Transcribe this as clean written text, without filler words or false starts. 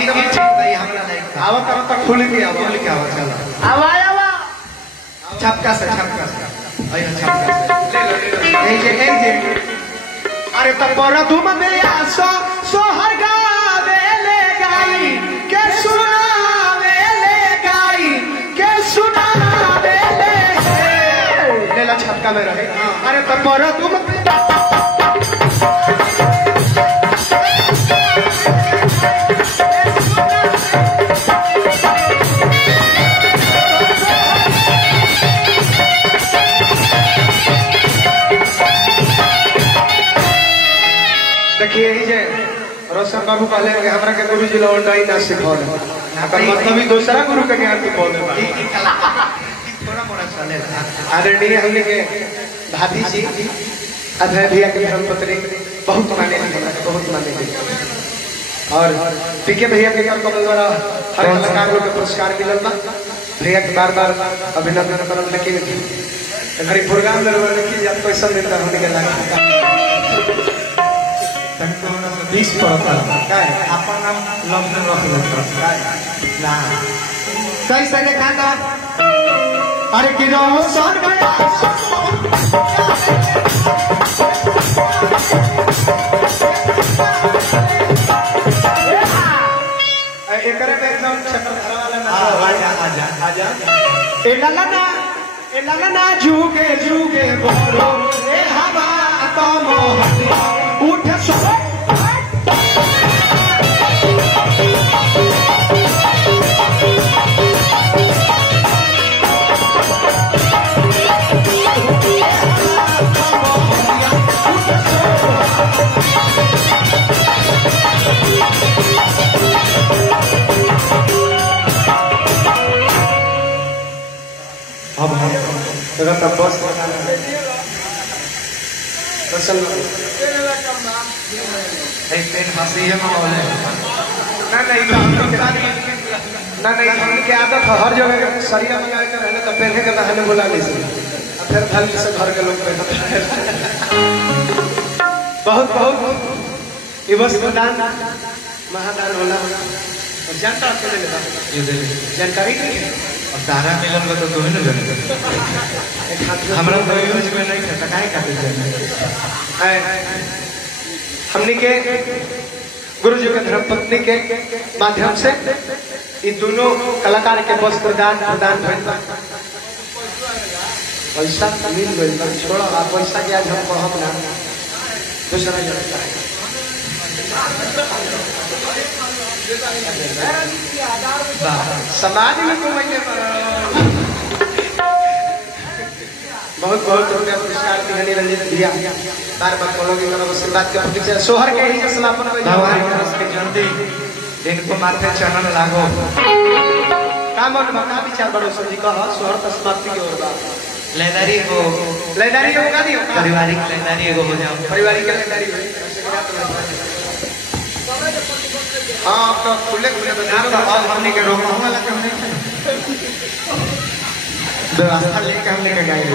ये ठीक भाई हमरा लाइक आवा करो तो खुल के आवा चलो आवा छपका से अयो छपका से ए जे अरे त पर तुम में आसो सोहर गावे ले गाई के सुनावे ले गाई के सुनावे ले ला छपका में रहे। अरे त पर तुम देखिए ही जे रोशन बाबू कहले कि हमरा के गुरुजी लौंडाई ना सिखौले अगर मतलब ही दूसरा गुरु के ज्ञान के बोले थोड़ा मोड़ा चले आदरणीय हमने के भाभी जी अभय भैया के धर्मपत्नी बहुत माने और पीके भैया के कमल द्वारा हर कलाकार को पुरस्कार मिलल बा भैया के बार-बार अभिनंदन करम। लेकिन हमारी प्रोग्राम में देखिए आप पैसा देता होने के लायक 20 पड़ता है अपन नाम लॉकडाउन रख लेता ना कैसे देखा था अरे कि रोशन भैया एकरे में एकदम छत्रधारा वाला ना आजा ए लाला ना जुगे बोलो ए हवा तो मोहन उठ सो अब हम बस फसल पेट फांसी है माहौल ना नहीं हमने की आदत है हर जगह सरिया मंगा के रहने तो पहले के रहने बुला ली फिर घर से घर के लोग बहुत ये बस दान महादान होला जनता के लिए जानकारी नहीं है अब तारा मिलन तो तुम्हें न जाने हमरा तो यूज में नहीं था काहे खातिर जाने हमने के गुरु जी के धर्मपत्नी के माध्यम से ये दोनों कलाकार के वस्त्र दान प्रदान भइल पैसा मिल गई छोड़ो आप पैसा के आज हम कहब ना दूसरा जगह समाज में बहुत रुपया पुरस्कार दिहनी रंजित भैया बार-बार बोलोगे मतलब आशीर्वाद के प्रतीक्षा सोहर के ही सलापन भगवान के जल्दी एक को माथे चरण लागो काम और का विचार बड़ो जी कह सोहर त समाप्ति की ओर बा लेदारी हो का दियो पारिवारिक लेदारी हो जाओ पारिवारिक लेदारी हां तो खुले बता तो अब हमने के रोक वाला काम नहीं व्यवस्था लेके हमने के गाड़ी